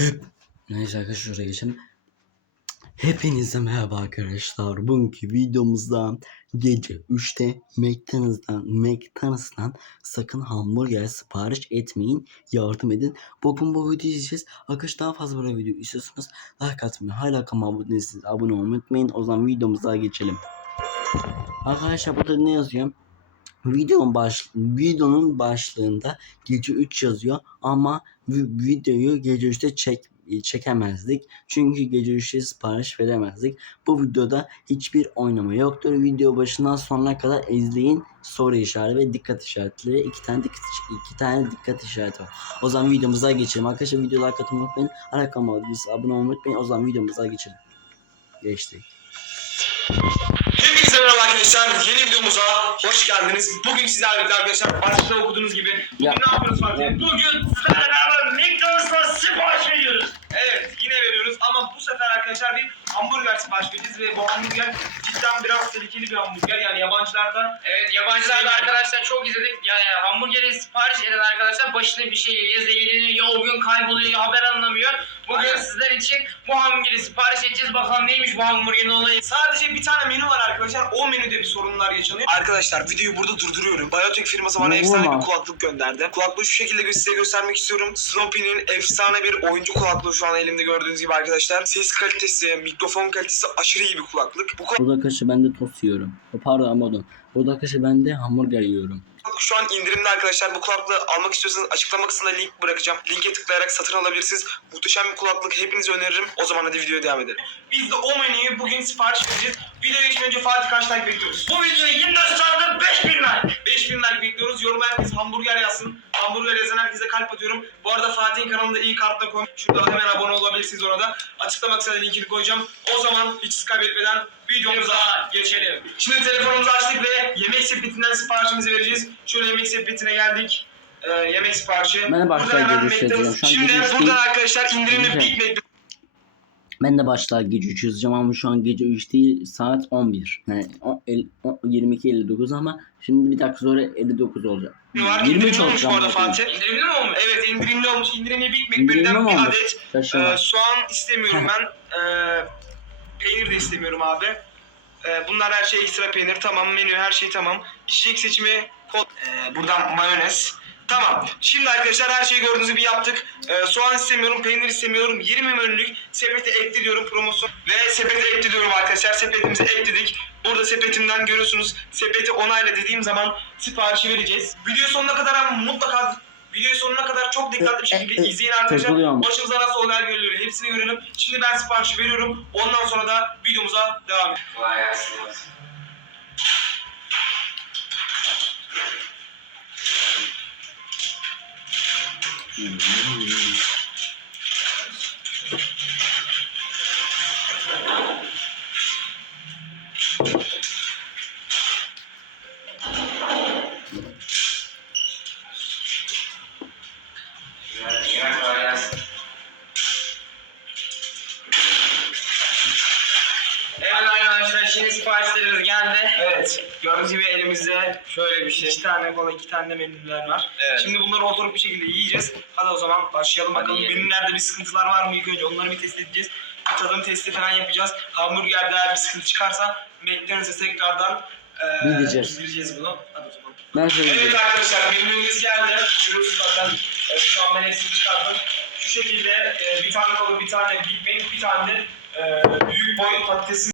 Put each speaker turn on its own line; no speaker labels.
Hep neyse arkadaşlar şuraya geçelim. Hepinize merhaba arkadaşlar. Bugünkü videomuzda gece 3'te McDonald's'tan McDonald's'tan sakın hamburger sipariş etmeyin. Yardım edin. Bugün bu videoyu izleyeceğiz. Arkadaşlar daha fazla böyle video istiyorsanız like atmayı, hala kanalıma abone değilseniz abone olmayı unutmayın. O zaman videomuza geçelim. Arkadaşlar burada ne yazıyor? Videonun baş videonun başlığında gece 3 yazıyor ama vi- videoyu gece 3'te çek çekemezdik. Çünkü gece 3'te sipariş veremezdik. Bu videoda hiçbir oynama yoktur. Video başından sonuna kadar izleyin. Soru işareti ve dikkat işaretleri. iki tane dikkat, iki tane dikkat işareti var. O zaman videomuza geçelim. Arkadaşlar videoya like atmayı unutmayın. Hala kanalıma abone olmayı unutmayın. O zaman videomuza geçelim. Geçtik.
Hepinize merhaba arkadaşlar. Yeni videomuza hoş geldiniz. Bugün sizlerle birlikte arkadaşlar başta okuduğunuz gibi bugün
Ya.
ne yapıyoruz Fatih?
Bugün sizlerle beraber McDonald's'tan sipariş veriyoruz.
Evet yine veriyoruz ama bu sefer arkadaşlar bir hamburger sipariş vereceğiz ve bu hamburger cidden biraz tehlikeli bir hamburger. Yani yabancılarda
Evet yabancılar da arkadaşlar çok izledik. Yani hamburgeri sipariş eden arkadaşlar başına bir şey geliyor. Ya zehirleniyor ya o gün kayboluyor ya haber anlamıyor. Bugün
Aynen.
sizler için bu hamburgeri sipariş edeceğiz. Bakalım neymiş bu hamburgerin olayı.
sadece bir tane menü var arkadaşlar. O menüde bir sorunlar yaşanıyor. Arkadaşlar videoyu burada durduruyorum. Biotech firması bana
Ne
efsane
olma?
bir kulaklık gönderdi. Kulaklığı şu şekilde size göstermek istiyorum. Snoopy'nin efsane bir oyuncu kulaklığı şu an elimde gördüğünüz gibi arkadaşlar. Ses kalitesi, mikrofon kalitesi aşırı iyi bir kulaklık. Bu
Burada arkadaşlar ben de tost yiyorum. Pardon pardon. Burada arkadaşlar ben de hamburger yiyorum.
Şu an indirimde arkadaşlar. Bu kulaklığı almak istiyorsanız açıklama kısmında link bırakacağım. Linke tıklayarak satın alabilirsiniz. Muhteşem bir kulaklık. Hepinize öneririm. O zaman hadi videoya devam edelim. Biz de o menüyü bugün sipariş vereceğiz. Videoya geçmeden önce Fatih kaç like bekliyoruz?
Bu videoya 24 saatte 5000 like.
5000 bekliyoruz. Yoruma herkes hamburger yazsın. Hamburger yazan herkese kalp atıyorum. Bu arada Fatih'in kanalında iyi kartla koy. Şurada hemen abone olabilirsiniz orada. Açıklama kısmına linkini koyacağım. O zaman hiç kaybetmeden videomuza geçelim. Şimdi telefonumuzu açtık ve yemek sepetinden siparişimizi vereceğiz. Şöyle yemek sepetine geldik. Ee, yemek siparişi.
Ben de
Şimdi buradan arkadaşlar indirimli. Big Mac
Ben de başlar gece 3 yazacağım ama şu an gece 3 değil saat 11. Yani o- el- o- 22.59 ama şimdi bir dakika sonra 59 olacak.
var.
23
İndirimli olmuş bu arada Fatih.
İndirimli mi olmuş?
Evet indirimli olmuş. İndirimli Big Mac
İndirimli
bölümden
mi
bir
olmuş?
adet. Ee, soğan istemiyorum ben. Ee, peynir de istemiyorum abi. Ee, bunlar her şey ekstra peynir. Tamam menü her şey tamam. İçecek seçimi kod. Ee, buradan mayonez. Tamam. Şimdi arkadaşlar her şeyi gördüğünüz gibi yaptık. Ee, soğan istemiyorum, peynir istemiyorum. 20 menülük sepete ekle diyorum promosyon. Ve sepete ekle diyorum arkadaşlar. Sepetimizi ekledik. Burada sepetimden görüyorsunuz. Sepeti onayla dediğim zaman siparişi vereceğiz. Video sonuna kadar ama mutlaka video sonuna kadar çok dikkatli bir şekilde izleyin arkadaşlar. Başımıza nasıl olaylar geliyor hepsini görelim. Şimdi ben siparişi veriyorum. Ondan sonra da videomuza devam edelim.
Kolay gelsin. Kolay gelsin. Arkadaşlar şimdi siparişlerimiz geldi.
Evet. Gördüğünüz gibi elimizde şöyle bir şey. İki tane kola, iki tane de menüler var.
Evet.
Şimdi bunları oturup bir şekilde yiyeceğiz. Hadi o zaman başlayalım
Hadi
bakalım.
yiyelim.
Menülerde bir sıkıntılar var mı ilk önce onları bir test edeceğiz. Bir tadım testi falan yapacağız. Hamburgerde eğer bir sıkıntı çıkarsa McDonald's'a tekrardan eee
Bildireceğiz.
bildireceğiz bunu. Hadi o zaman.
Ben şöyle
Evet
diyeyim.
arkadaşlar menümüz geldi. Görüyorsunuz zaten e, şu an ben hepsini çıkardım. Şu şekilde e, bir tane kola, bir tane Big Mac, bir tane de e, büyük boy patatesin